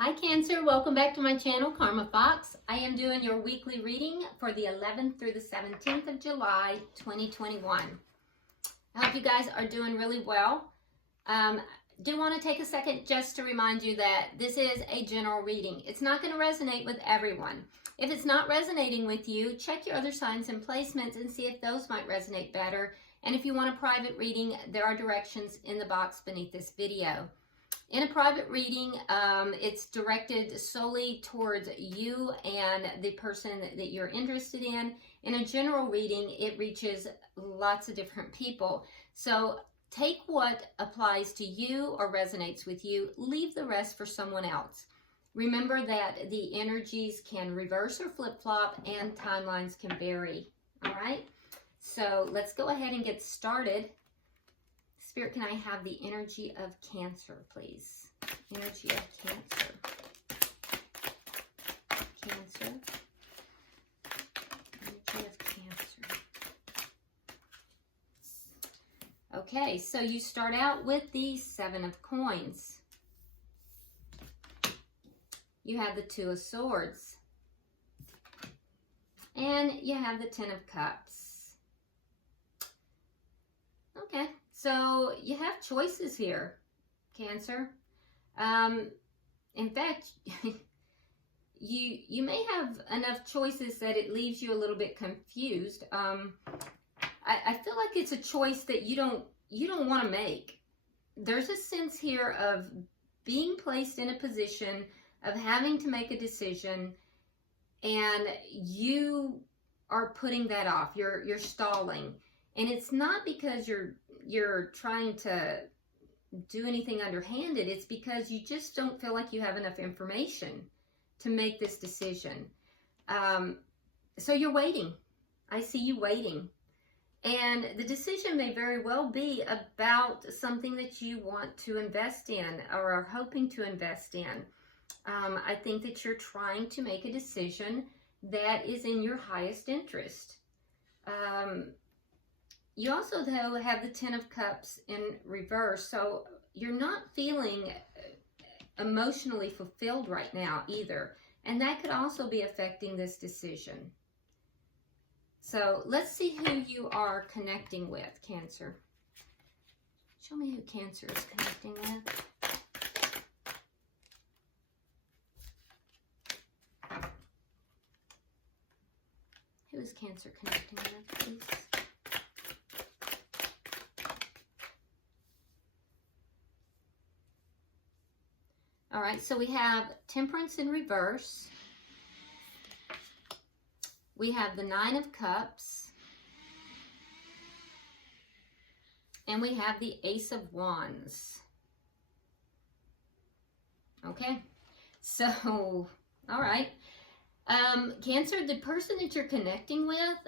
Hi Cancer, welcome back to my channel, Karma Fox. I am doing your weekly reading for the 11th through the 17th of July, 2021. I hope you guys are doing really well. Do want to take a second just to remind you that this is a general reading. It's not going to resonate with everyone. If it's not resonating with you, check your other signs and placements and see if those might resonate better. And if you want a private reading, there are directions in the box beneath this video. In a private reading, it's directed solely towards you and the person that you're interested in. In a general reading, it reaches lots of different people. So take what applies to you or resonates with you. Leave the rest for someone else. Remember that the energies can reverse or flip-flop and timelines can vary. All right? So let's go ahead and get started. Spirit, can I have the energy of Cancer, please? Energy of Cancer. Cancer. Energy of Cancer. Okay, so you start out with the Seven of Coins. You have the Two of Swords. And you have the Ten of Cups. Okay. So you have choices here, Cancer. In fact, you may have enough choices that it leaves you a little bit confused. I feel like it's a choice that you don't want to make. There's a sense here of being placed in a position of having to make a decision, and you are putting that off. You're stalling, and it's not because you're trying to do anything underhanded. It's because you just don't feel like you have enough information to make this decision. So you're waiting. I see you waiting. And the decision may very well be about something that you want to invest in or are hoping to invest in. I think that you're trying to make a decision that is in your highest interest. You also, though, have the Ten of Cups in reverse, so you're not feeling emotionally fulfilled right now either, and that could also be affecting this decision. So let's see who you are connecting with, Cancer. Show me who Cancer is connecting with. Who is Cancer connecting with, please? All right, so we have Temperance in reverse. We have the Nine of Cups. And we have the Ace of Wands. Okay, so, all right. Cancer, the person that you're connecting with,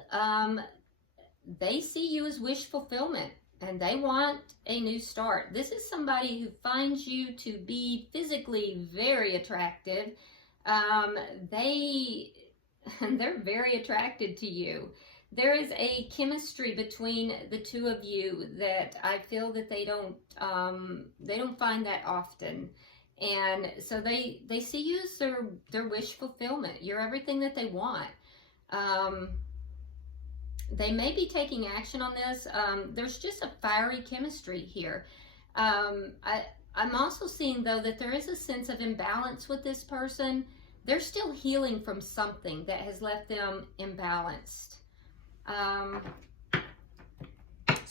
they see you as wish fulfillment. And they want a new start. This is somebody who finds you to be physically very attractive. They're very attracted to you. There is a chemistry between the two of you that I feel that they don't find that often. And so they see you as their wish fulfillment. You're everything that they want. They may be taking action on this. There's just a fiery chemistry here. I'm also seeing, though, that there is a sense of imbalance with this person. They're still healing from something that has left them imbalanced. So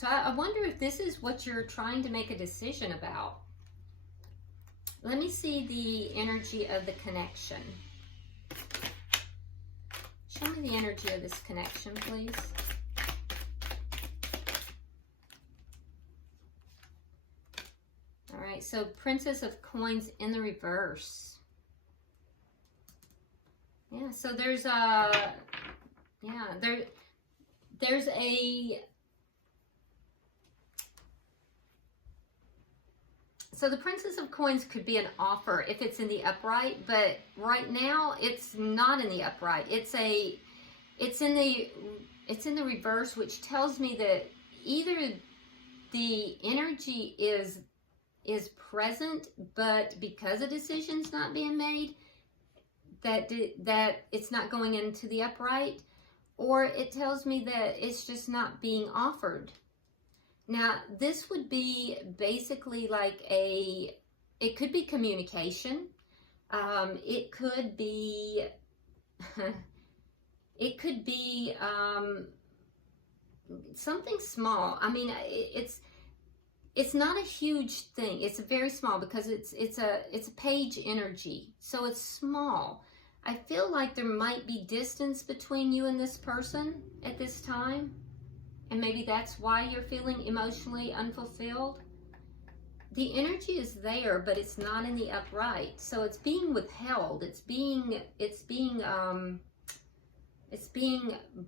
I wonder if this is what you're trying to make a decision about. Let me see the energy of the connection. Show me the energy of this connection, please. All right, so Princess of Coins in the reverse. Yeah, so there's a, there's a, so the Princess of Coins could be an offer if it's in the upright, but right now it's not in the upright. It's in the reverse, which tells me that either the energy is is present, but because a decision's not being made, that it's not going into the upright, or it tells me that it's just not being offered. Now, this would be basically like it could be communication. It could be, something small. I mean, it's not a huge thing. It's very small because it's a page energy, so it's small. I feel like there might be distance between you and this person at this time, and maybe that's why you're feeling emotionally unfulfilled. The energy is there, but it's not in the upright, so it's being withheld. It's being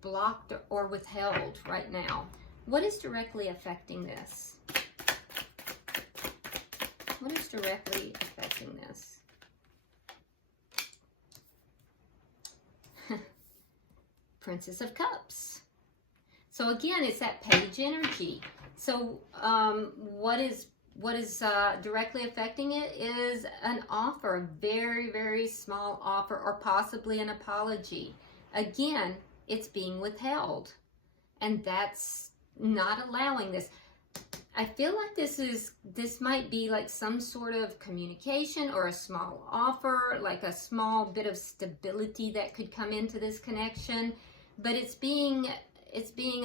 blocked or withheld right now. What is directly affecting this? What is directly affecting this? Princess of Cups. So again, it's that page energy. So what is directly affecting it is an offer, a very, very small offer, or possibly an apology. Again, it's being withheld, and that's not allowing this. I feel like this might be like some sort of communication or a small offer, like a small bit of stability that could come into this connection, but it's being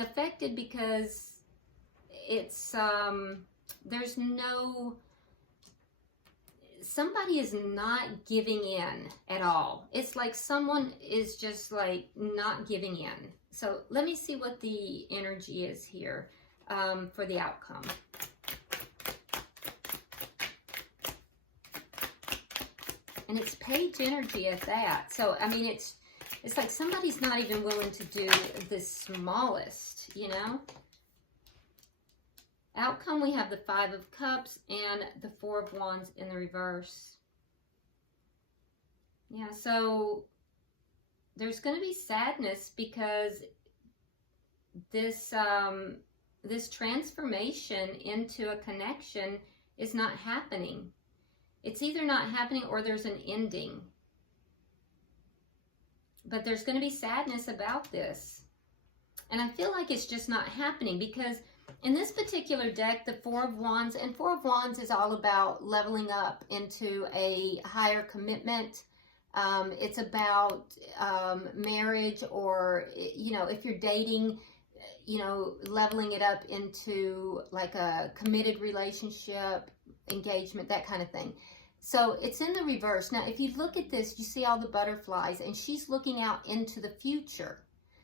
affected because it's there's no, somebody is not giving in at all. It's like someone is just like not giving in. So let me see what the energy is here for the outcome. And it's page energy at that. So, I mean, it's like somebody's not even willing to do the smallest, you know? Outcome, we have the 5 of Cups and the 4 of Wands in the reverse. Yeah, so there's going to be sadness because this this transformation into a connection is not happening. It's either not happening or there's an ending. But there's going to be sadness about this. And I feel like it's just not happening because in this particular deck, the 4 of Wands, and 4 of Wands is all about leveling up into a higher commitment. It's about marriage, or, you know, if you're dating, you know, leveling it up into like a committed relationship, engagement, that kind of thing. So it's in the reverse. Now, if you look at this, you see all the butterflies, and she's looking out into the future.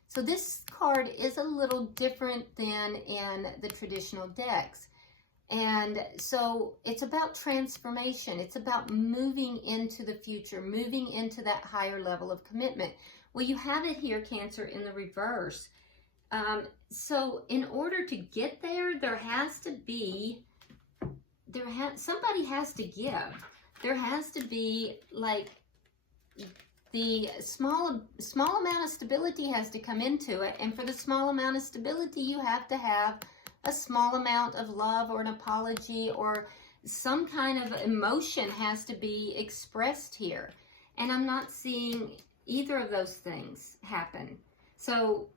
So this card is a little different than in the traditional decks. And so it's about transformation. It's about moving into the future, moving into that higher level of commitment. Well, you have it here, Cancer, in the reverse. So in order to get there, there has to be, somebody has to give. There has to be like the small amount of stability has to come into it. And for the small amount of stability, you have to have a small amount of love or an apology, or some kind of emotion has to be expressed here. And I'm not seeing either of those things happen. So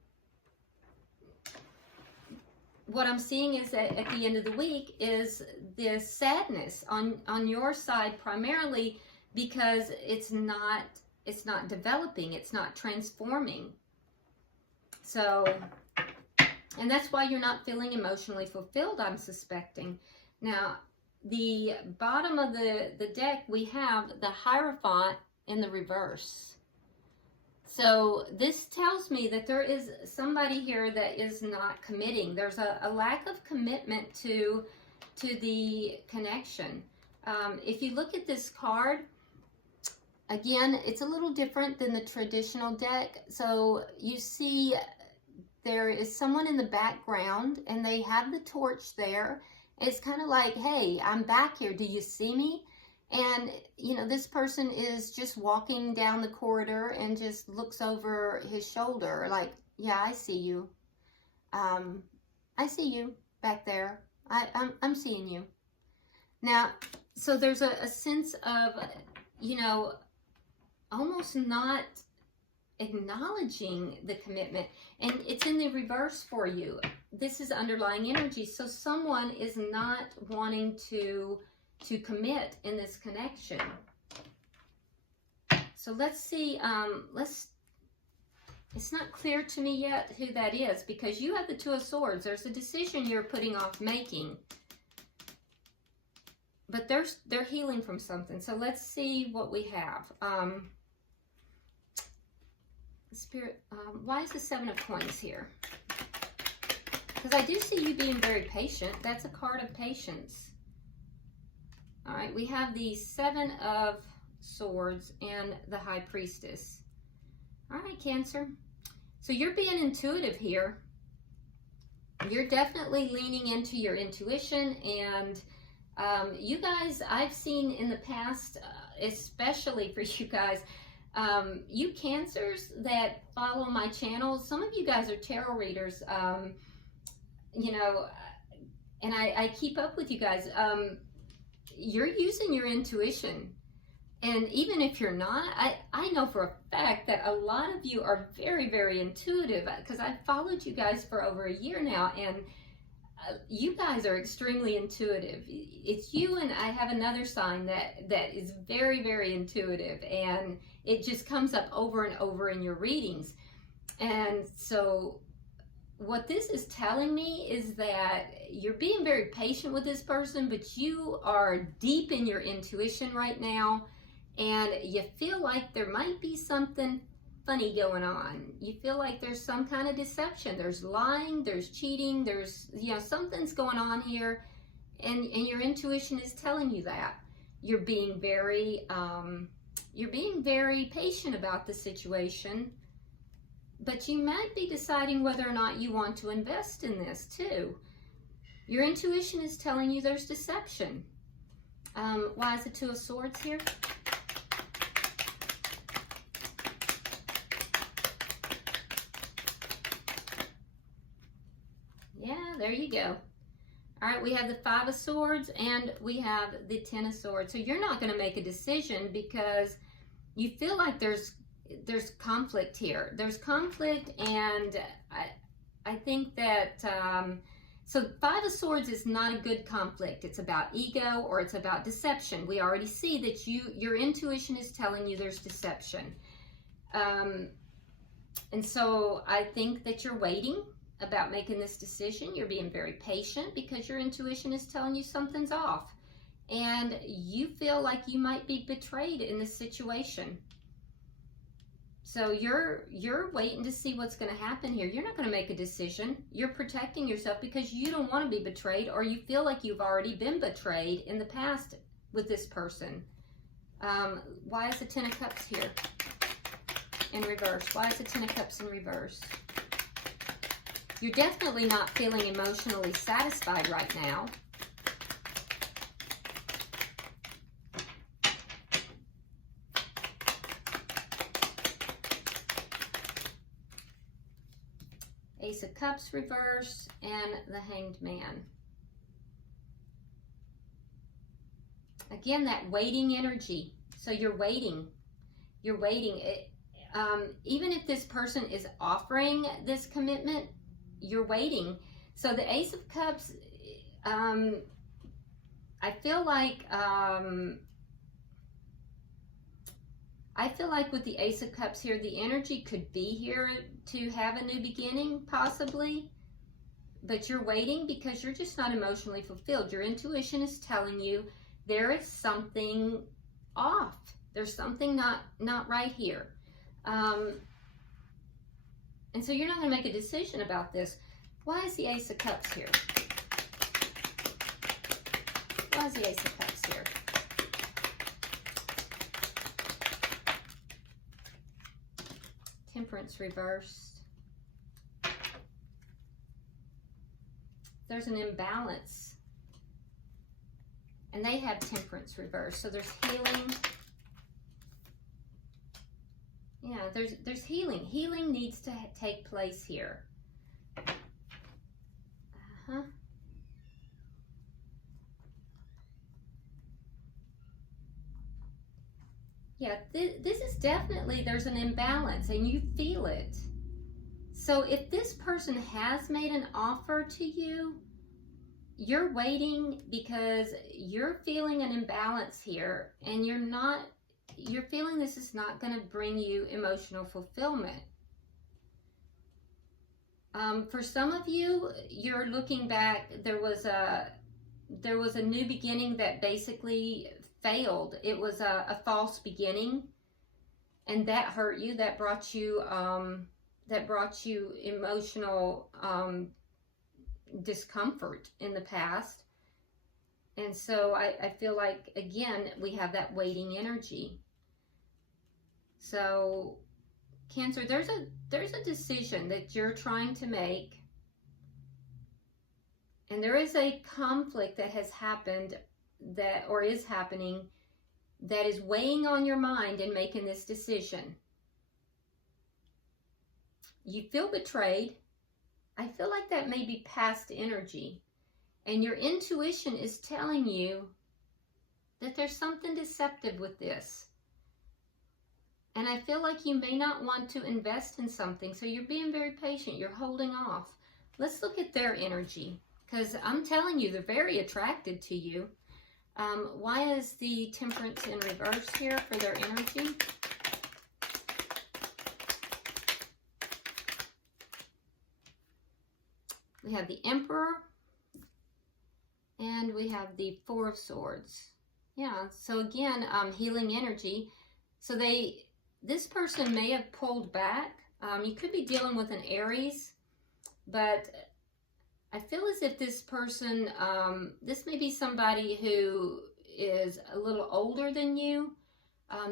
what I'm seeing is that at the end of the week is this sadness on your side, primarily because it's not developing, it's not transforming. So, and that's why you're not feeling emotionally fulfilled, I'm suspecting. Now, the bottom of the deck, we have the Hierophant in the reverse. So this tells me that there is somebody here that is not committing. There's a lack of commitment to the connection. If you look at this card, again, it's a little different than the traditional deck. So you see there is someone in the background, and they have the torch there. It's kind of like, hey, I'm back here. Do you see me? And, you know, this person is just walking down the corridor and just looks over his shoulder like, yeah, I see you. I see you back there. I'm seeing you. Now, so there's a sense of, you know, almost not acknowledging the commitment, and it's in the reverse for you. This is underlying energy, so someone is not wanting to commit in this connection. So let's see, it's not clear to me yet who that is, because you have the Two of Swords. There's a decision you're putting off making, but they're healing from something. So let's see what we have. Spirit, why is the Seven of Coins here? Because I do see you being very patient. That's a card of patience. All right, we have the Seven of Swords and the High Priestess. All right, Cancer. So you're being intuitive here. You're definitely leaning into your intuition, and you guys, I've seen in the past, especially for you guys, you Cancers that follow my channel, some of you guys are tarot readers, you know, and I keep up with you guys. You're using your intuition. And even if you're not, I know for a fact that a lot of you are very, very intuitive, because I've followed you guys for over a year now, and you guys are extremely intuitive. It's you, and I have another sign that is very, very intuitive, and it just comes up over and over in your readings. And so what this is telling me is that you're being very patient with this person, but you are deep in your intuition right now, and you feel like there might be something funny going on. You feel like there's some kind of deception. There's lying, there's cheating, there's, you know, something's going on here, and your intuition is telling you that. You're being very patient about the situation, but you might be deciding whether or not you want to invest in this too. Your intuition is telling you there's deception. Why is the Two of Swords here? Yeah, there you go. All right, we have the Five of Swords and we have the Ten of Swords. So you're not going to make a decision because you feel like there's conflict here. There's conflict, and I think that so Five of Swords is not a good conflict. It's about ego, or it's about deception. We already see that your intuition is telling you there's deception, and so I think that you're waiting about making this decision. You're being very patient because your intuition is telling you something's off, and you feel like you might be betrayed in this situation. So you're waiting to see what's going to happen here. You're not going to make a decision. You're protecting yourself because you don't want to be betrayed, or you feel like you've already been betrayed in the past with this person. Why is the Ten of Cups here in reverse? Why is the Ten of Cups in reverse? You're definitely not feeling emotionally satisfied right now. Ace of Cups reverse and the Hanged Man. Again, that waiting energy. So you're waiting. You're waiting. Even if this person is offering this commitment, you're waiting. So the Ace of Cups, I feel like with the Ace of Cups here, the energy could be here to have a new beginning, possibly, but you're waiting because you're just not emotionally fulfilled. Your intuition is telling you there is something off. There's something not right here. And so you're not going to make a decision about this. Why is the Ace of Cups here? Why is the Ace of Cups here? Temperance reversed. There's an imbalance. And they have Temperance reversed. So there's healing. Yeah, there's healing. Healing needs to take place here. this is definitely, there's an imbalance and you feel it. So if this person has made an offer to you, you're waiting because you're feeling an imbalance here, and you're feeling this is not going to bring you emotional fulfillment. For some of you, you're looking back, there was a new beginning that basically failed. It was a false beginning, and that hurt you, that brought you emotional discomfort in the past. And so I feel like, again, we have that waiting energy. So Cancer, there's a decision that you're trying to make, and there is a conflict that has happened or is happening that is weighing on your mind in making this decision. You feel betrayed. I feel like that may be past energy, and your intuition is telling you that there's something deceptive with this. And I feel like you may not want to invest in something, so you're being very patient. You're holding off. Let's look at their energy, because I'm telling you, they're very attracted to you. Why is the Temperance in reverse here for their energy? We have the Emperor, and we have the Four of Swords. Yeah, so again, healing energy. So this person may have pulled back. You could be dealing with an Aries, but I feel as if this person, this may be somebody who is a little older than you.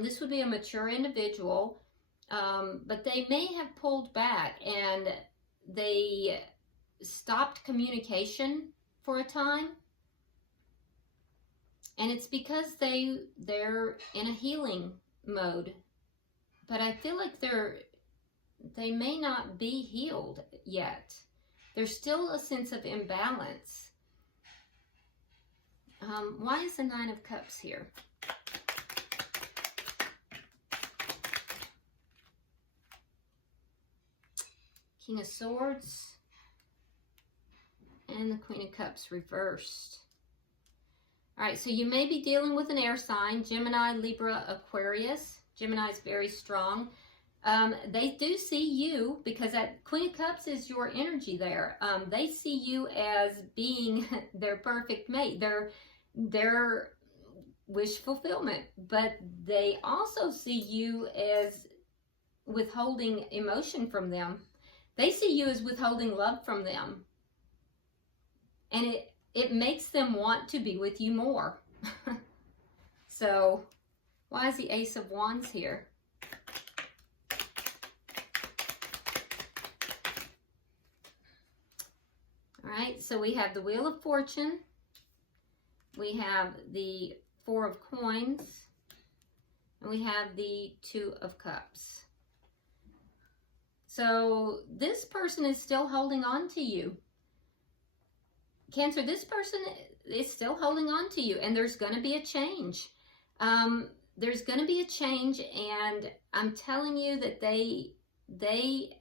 This would be a mature individual, but they may have pulled back and they stopped communication for a time. And it's because they're in a healing mode. But I feel like they may not be healed yet. There's still a sense of imbalance. Why is the Nine of Cups here? King of Swords and the Queen of Cups reversed. All right, so you may be dealing with an air sign, Gemini, Libra, Aquarius. Gemini is very strong. They do see you, because that Queen of Cups is your energy there. They see you as being their perfect mate, their wish fulfillment. But they also see you as withholding emotion from them. They see you as withholding love from them. And it makes them want to be with you more. So why is the Ace of Wands here? All right, so we have the Wheel of Fortune. We have the Four of Coins. And we have the Two of Cups. So this person is still holding on to you. Cancer, this person is still holding on to you, and there's going to be a change. There's going to be a change, and I'm telling you that they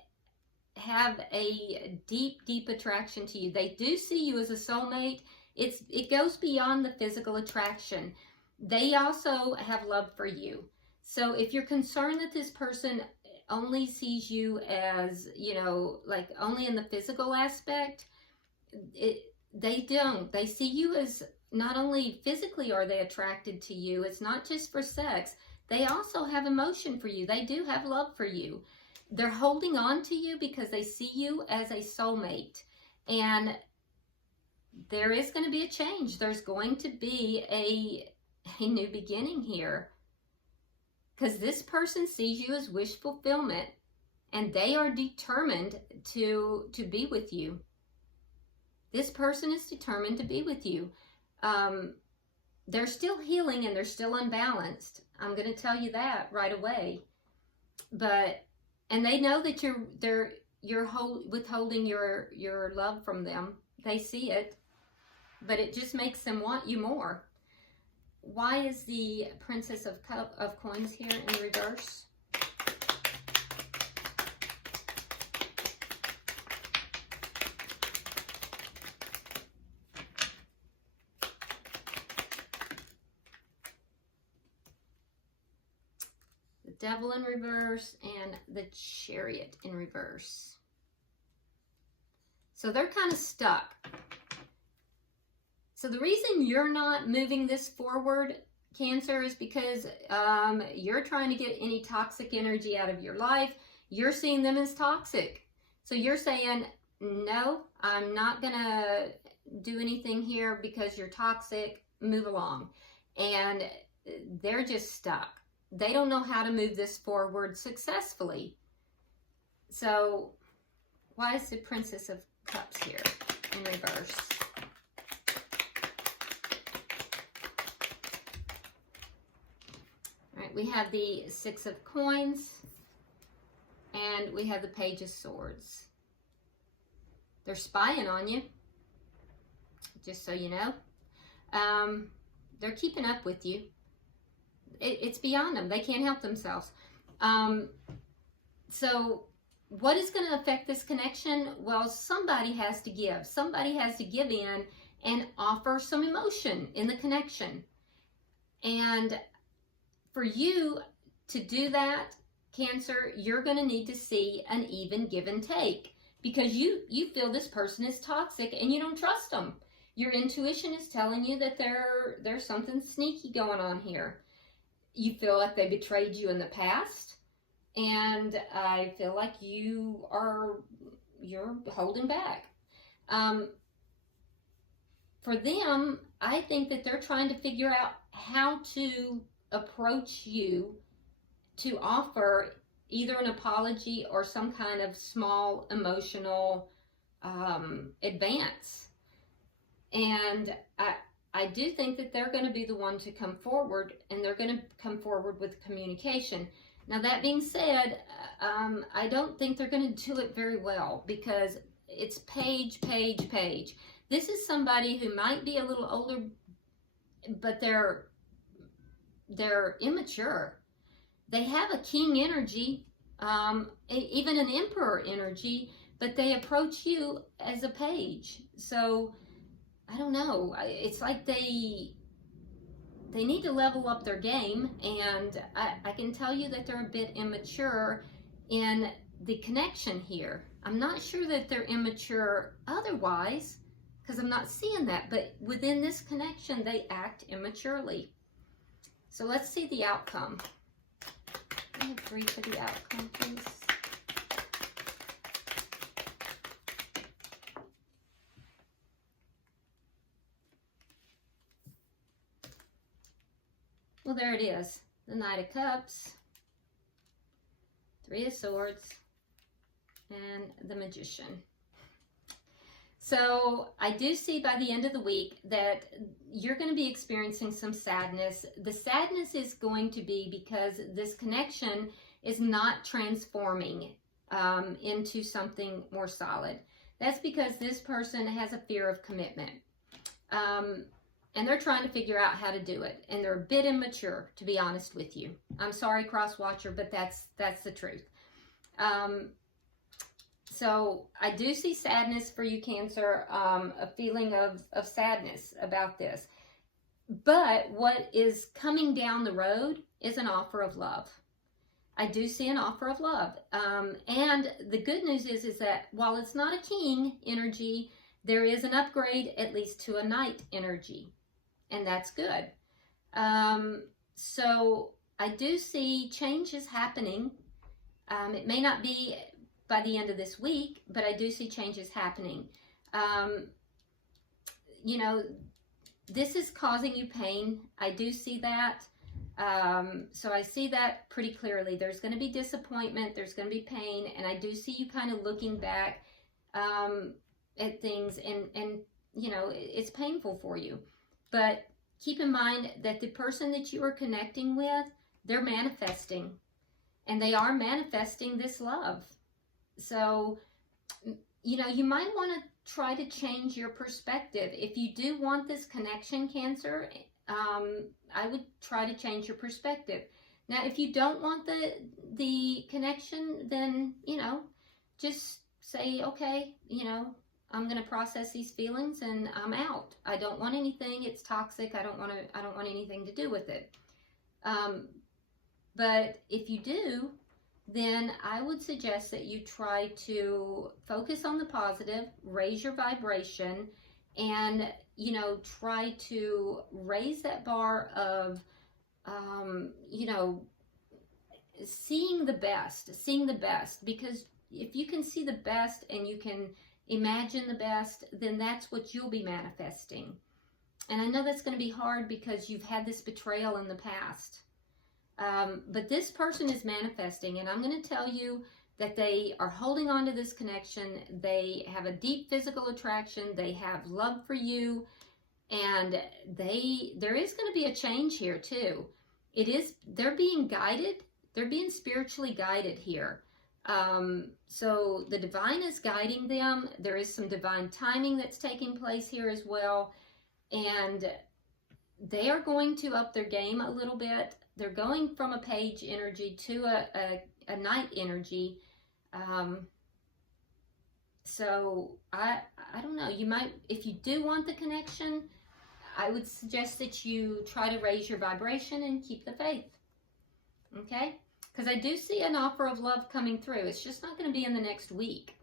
have a deep, deep attraction to you. They do see you as a soulmate. It goes beyond the physical attraction. They also have love for you. So if you're concerned that this person only sees you as, you know, like only in the physical aspect, they don't. They see you as not only physically are they attracted to you, it's not just for sex. They also have emotion for you. They do have love for you. They're holding on to you because they see you as a soulmate. And there is going to be a change. There's going to be a new beginning here. Because this person sees you as wish fulfillment, and they are determined to be with you. This person is determined to be with you. They're still healing and they're still unbalanced. I'm going to tell you that right away. And they know that you're withholding your love from them. They see it, but it just makes them want you more. why is the Princess of Coins here in reverse? The Devil in reverse and the Chariot in reverse. So they're kind of stuck. So the reason you're not moving this forward, Cancer, is because you're trying to get any toxic energy out of your life. You're seeing them as toxic. So you're saying, no, I'm not going to do anything here because you're toxic. Move along. And they're just stuck. They don't know how to move this forward successfully. So why is the Princess of Cups here in reverse? We have the Six of Coins, and we have the Page of Swords. They're spying on you, just so you know. They're keeping up with you. It's beyond them. They can't help themselves. So what is going to affect this connection? Well, somebody has to give. Somebody has to give in and offer some emotion in the connection. And for you to do that, Cancer, you're going to need to see an even give and take, because you feel this person is toxic and you don't trust them. Your intuition is telling you that there's something sneaky going on here. You feel like they betrayed you in the past, and I feel like you're holding back. For them, I think that they're trying to figure out how to approach you to offer either an apology or some kind of small emotional advance. And I do think that they're going to be the one to come forward, and they're going to come forward with communication. Now, that being said, I don't think they're going to do it very well, because it's page, page, page. This is somebody who might be a little older, but they're immature. They have a king energy, even an emperor energy, but they approach you as a page. So I don't know. It's like they need to level up their game, and I can tell you that they're a bit immature in the connection here. I'm not sure that they're immature otherwise, because I'm not seeing that, but within this connection, they act immaturely. So let's see the outcome. I have 3 for the outcome, please. Well, there it is. The Knight of Cups, 3 of Swords, and the Magician. So I do see by the end of the week that you're going to be experiencing some sadness. The sadness is going to be because this connection is not transforming into something more solid. That's because this person has a fear of commitment. And they're trying to figure out how to do it. And they're a bit immature, to be honest with you. I'm sorry, cross watcher, but that's the truth. So I do see sadness for you, Cancer, a feeling of sadness about this. But what is coming down the road is an offer of love. I do see an offer of love. And the good news is that while it's not a king energy, there is an upgrade at least to a knight energy. And that's good. So I do see changes happening. It may not be by the end of this week, but I do see changes happening. You know, this is causing you pain. I do see that. So I see that pretty clearly. There's going to be disappointment. There's going to be pain. And I do see you kind of looking back at things, and you know, it's painful for you. But keep in mind that the person that you are connecting with, they're manifesting. And they are manifesting this love. So, you know, you might want to try to change your perspective. If you do want this connection, Cancer, I would try to change your perspective. Now, if you don't want the connection, then, you know, just say, okay, you know, I'm going to process these feelings and I'm out. I don't want anything. It's toxic. I don't want anything to do with it. But if you do, then I would suggest that you try to focus on the positive, raise your vibration, and, you know, try to raise that bar of, you know, seeing the best, because if you can see the best and you can imagine the best, then that's what you'll be manifesting. And I know that's going to be hard because you've had this betrayal in the past. But this person is manifesting, and I'm going to tell you that they are holding on to this connection. They have a deep physical attraction. They have love for you, and there is going to be a change here too. They're being guided. They're being spiritually guided here. So the divine is guiding them. There is some divine timing that's taking place here as well. And they are going to up their game a little bit. They're going from a page energy to a knight energy. So I don't know. You might, if you do want the connection, I would suggest that you try to raise your vibration and keep the faith. Okay? Because I do see an offer of love coming through. It's just not going to be in the next week.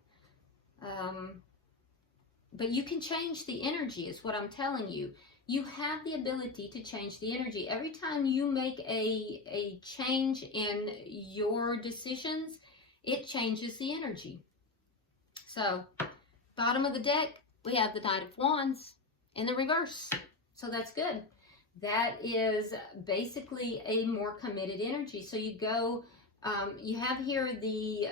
But you can change the energy, is what I'm telling you. You have the ability to change the energy. Every time you make a change in your decisions, it changes the energy. So, bottom of the deck, we have the Knight of Wands in the reverse. So that's good. That is basically a more committed energy. So you go, you have here the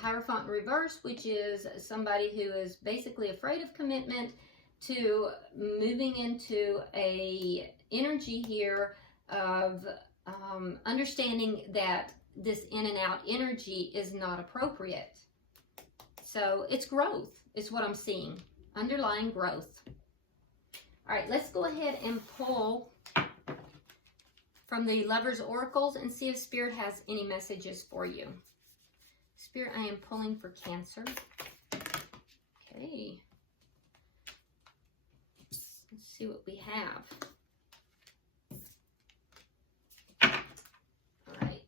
Hierophant in reverse, which is somebody who is basically afraid of commitment, to moving into a energy here of understanding that this in and out energy is not appropriate. So it's growth is what I'm seeing, underlying growth. All right, let's go ahead and pull from the Lover's Oracles and see if Spirit has any messages for you. Spirit, I am pulling for Cancer. Okay. Let's see what we have. All right.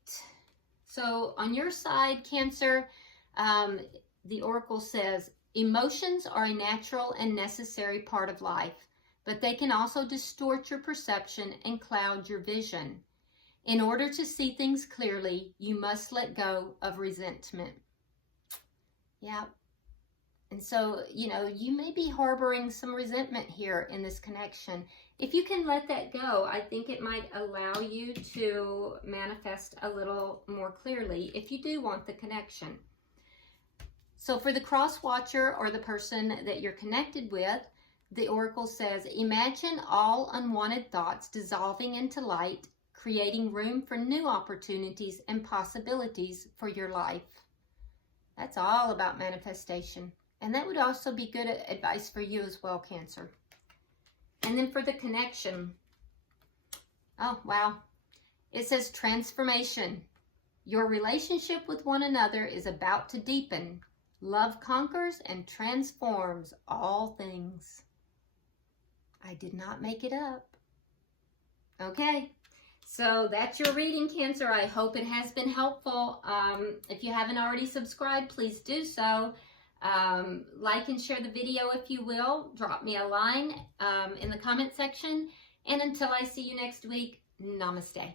So on your side, Cancer, the Oracle says, emotions are a natural and necessary part of life, but they can also distort your perception and cloud your vision. In order to see things clearly, you must let go of resentment. Yeah. And so, you know, you may be harboring some resentment here in this connection. If you can let that go, I think it might allow you to manifest a little more clearly if you do want the connection. So for the cross watcher or the person that you're connected with, the Oracle says, imagine all unwanted thoughts dissolving into light, creating room for new opportunities and possibilities for your life. That's all about manifestation. And that would also be good advice for you as well, Cancer. And then for the connection. Oh, wow. It says transformation. Your relationship with one another is about to deepen. Love conquers and transforms all things. I did not make it up. Okay. So that's your reading, Cancer. I hope it has been helpful. If you haven't already subscribed, please do so. Like and share the video if you will. Drop me a line in the comment section. And until I see you next week, namaste.